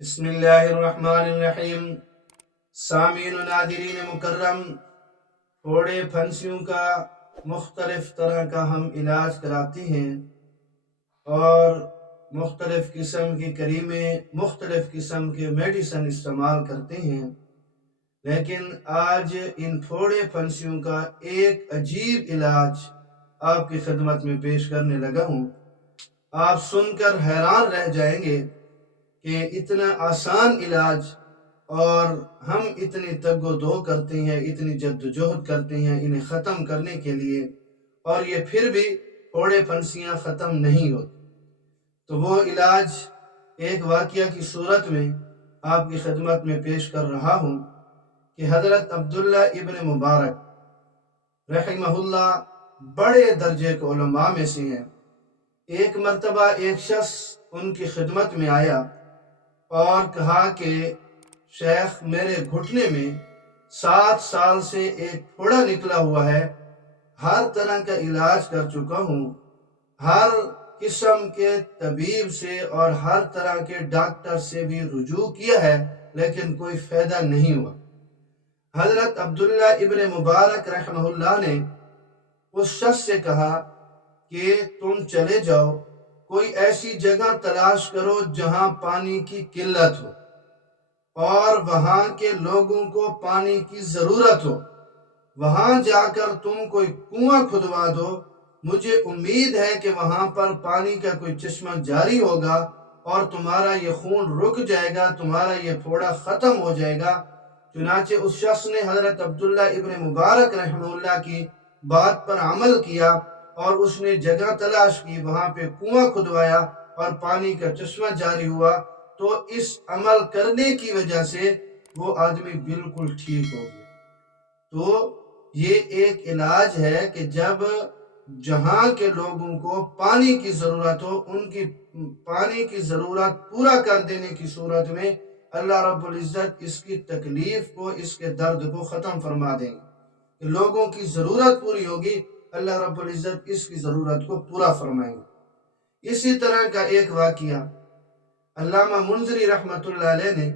بسم اللہ الرحمن الرحیم۔ سامعین و ناظرین مکرم، پھوڑے پھنسیوں کا مختلف طرح کا ہم علاج کراتے ہیں اور مختلف قسم کی کریمیں، مختلف قسم کے میڈیسن استعمال کرتے ہیں، لیکن آج ان پھوڑے پھنسیوں کا ایک عجیب علاج آپ کی خدمت میں پیش کرنے لگا ہوں۔ آپ سن کر حیران رہ جائیں گے کہ اتنا آسان علاج اور ہم اتنی تگ و دو کرتے ہیں، اتنی جد و جہد کرتے ہیں انہیں ختم کرنے کے لیے، اور یہ پھر بھی پھوڑے پھنسیاں ختم نہیں ہوتی۔ تو وہ علاج ایک واقعہ کی صورت میں آپ کی خدمت میں پیش کر رہا ہوں کہ حضرت عبداللہ ابن مبارک رحمہ اللہ بڑے درجے کے علماء میں سے ہیں۔ ایک مرتبہ ایک شخص ان کی خدمت میں آیا اور کہا کہ شیخ، میرے گھٹنے میں 7 سال سے ایک پھوڑا نکلا ہوا ہے، ہر طرح کا علاج کر چکا ہوں، ہر قسم کے طبیب سے اور ہر طرح کے ڈاکٹر سے بھی رجوع کیا ہے، لیکن کوئی فائدہ نہیں ہوا۔ حضرت عبداللہ ابن مبارک رحمہ اللہ نے اس شخص سے کہا کہ تم چلے جاؤ، کوئی ایسی جگہ تلاش کرو جہاں پانی کی قلت ہو اور وہاں کے لوگوں کو پانی کی ضرورت ہو، وہاں جا کر تم کوئی کنواں کھدوا دو، مجھے امید ہے کہ وہاں پر پانی کا کوئی چشمہ جاری ہوگا اور تمہارا یہ خون رک جائے گا، تمہارا یہ پھوڑا ختم ہو جائے گا۔ چنانچہ اس شخص نے حضرت عبداللہ ابن مبارک رحمہ اللہ کی بات پر عمل کیا اور اس نے جگہ تلاش کی، وہاں پہ کنواں کھدوایا اور پانی کا چشمہ جاری ہوا۔ تو اس عمل کرنے کی وجہ سے وہ آدمی بالکل ٹھیک ہو گیا۔ تو یہ ایک علاج ہے کہ جب جہاں کے لوگوں کو پانی کی ضرورت ہو، ان کی پانی کی ضرورت پورا کر دینے کی صورت میں اللہ رب العزت اس کی تکلیف کو، اس کے درد کو ختم فرما دیں گے۔ لوگوں کی ضرورت پوری ہوگی، اللہ رب العزت اس کی ضرورت کو پورا فرمائیں گے۔ اسی طرح کا ایک واقعہ علامہ منذری رحمۃ اللہ علیہ نے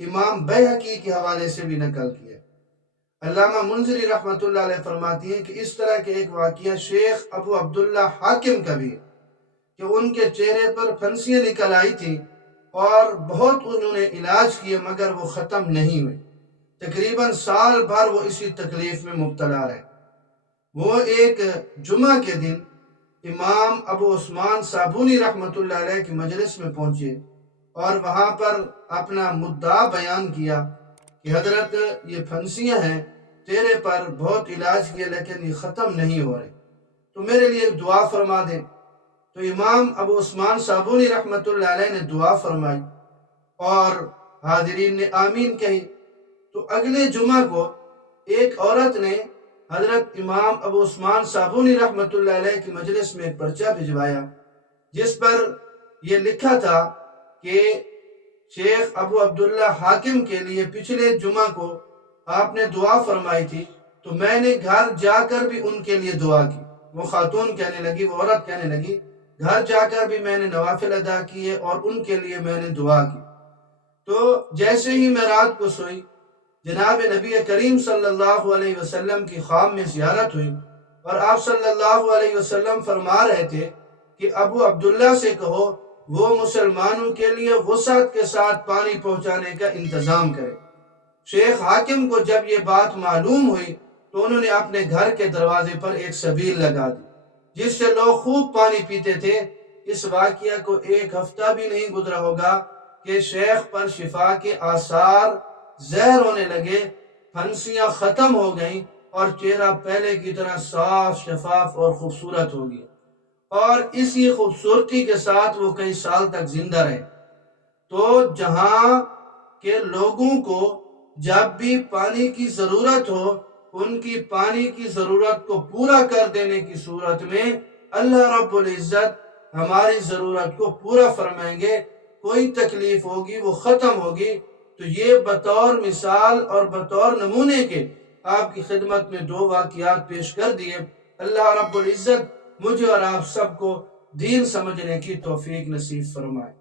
امام بیہقی کے حوالے سے بھی نقل کیا۔ علامہ منذری رحمۃ اللہ علیہ فرماتی ہیں کہ اس طرح کے ایک واقعہ شیخ ابو عبداللہ حاکم کا بھی ہے کہ ان کے چہرے پر پھنسیاں نکل آئی تھی اور بہت انہوں نے علاج کیے مگر وہ ختم نہیں ہوئے، تقریباً سال بھر وہ اسی تکلیف میں مبتلا رہے۔ وہ ایک جمعہ کے دن امام ابو عثمان صابونی رحمۃ اللہ علیہ کی مجلس میں پہنچے اور وہاں پر اپنا مدعا بیان کیا کہ حضرت یہ پھنسیاں ہیں، تیرے پر بہت علاج کیا لیکن یہ ختم نہیں ہو رہے، تو میرے لیے دعا فرما دے۔ تو امام ابو عثمان صابونی رحمۃ اللہ علیہ نے دعا فرمائی اور حاضرین نے آمین کہی۔ تو اگلے جمعہ کو ایک عورت نے حضرت امام ابو عثمان صابونی رحمۃ اللہ علیہ کی مجلس میں ایک پرچہ بھجوایا جس پر یہ لکھا تھا کہ شیخ ابو عبداللہ حاکم کے لیے پچھلے جمعہ کو آپ نے دعا فرمائی تھی، تو میں نے گھر جا کر بھی ان کے لیے دعا کی۔ وہ خاتون کہنے لگی، وہ عورت کہنے لگی، گھر جا کر بھی میں نے نوافل ادا کیے اور ان کے لیے میں نے دعا کی۔ تو جیسے ہی میں رات کو سوئی، جناب نبی کریم صلی اللہ علیہ وسلم کی خواب میں زیارت ہوئی اور آپ صلی اللہ علیہ وسلم فرما رہے تھے کہ ابو عبداللہ سے کہو وہ مسلمانوں کے لیے وسعت کے ساتھ پانی پہنچانے کا انتظام کرے۔ شیخ حاکم کو جب یہ بات معلوم ہوئی تو انہوں نے اپنے گھر کے دروازے پر ایک سبیل لگا دی جس سے لوگ خوب پانی پیتے تھے۔ اس واقعہ کو 1 ہفتہ بھی نہیں گزرا ہوگا کہ شیخ پر شفا کے آثار ظاہر ہونے لگے، پھنسیاں ختم ہو گئیں اور چہرہ پہلے کی طرح صاف شفاف اور خوبصورت ہو گیا، اور اسی خوبصورتی کے ساتھ وہ کئی سال تک زندہ رہے۔ تو جہاں کے لوگوں کو جب بھی پانی کی ضرورت ہو، ان کی پانی کی ضرورت کو پورا کر دینے کی صورت میں اللہ رب العزت ہماری ضرورت کو پورا فرمائیں گے، کوئی تکلیف ہوگی وہ ختم ہوگی۔ تو یہ بطور مثال اور بطور نمونے کے آپ کی خدمت میں 2 واقعات پیش کر دیے۔ اللہ رب العزت مجھے اور آپ سب کو دین سمجھنے کی توفیق نصیب فرمائے۔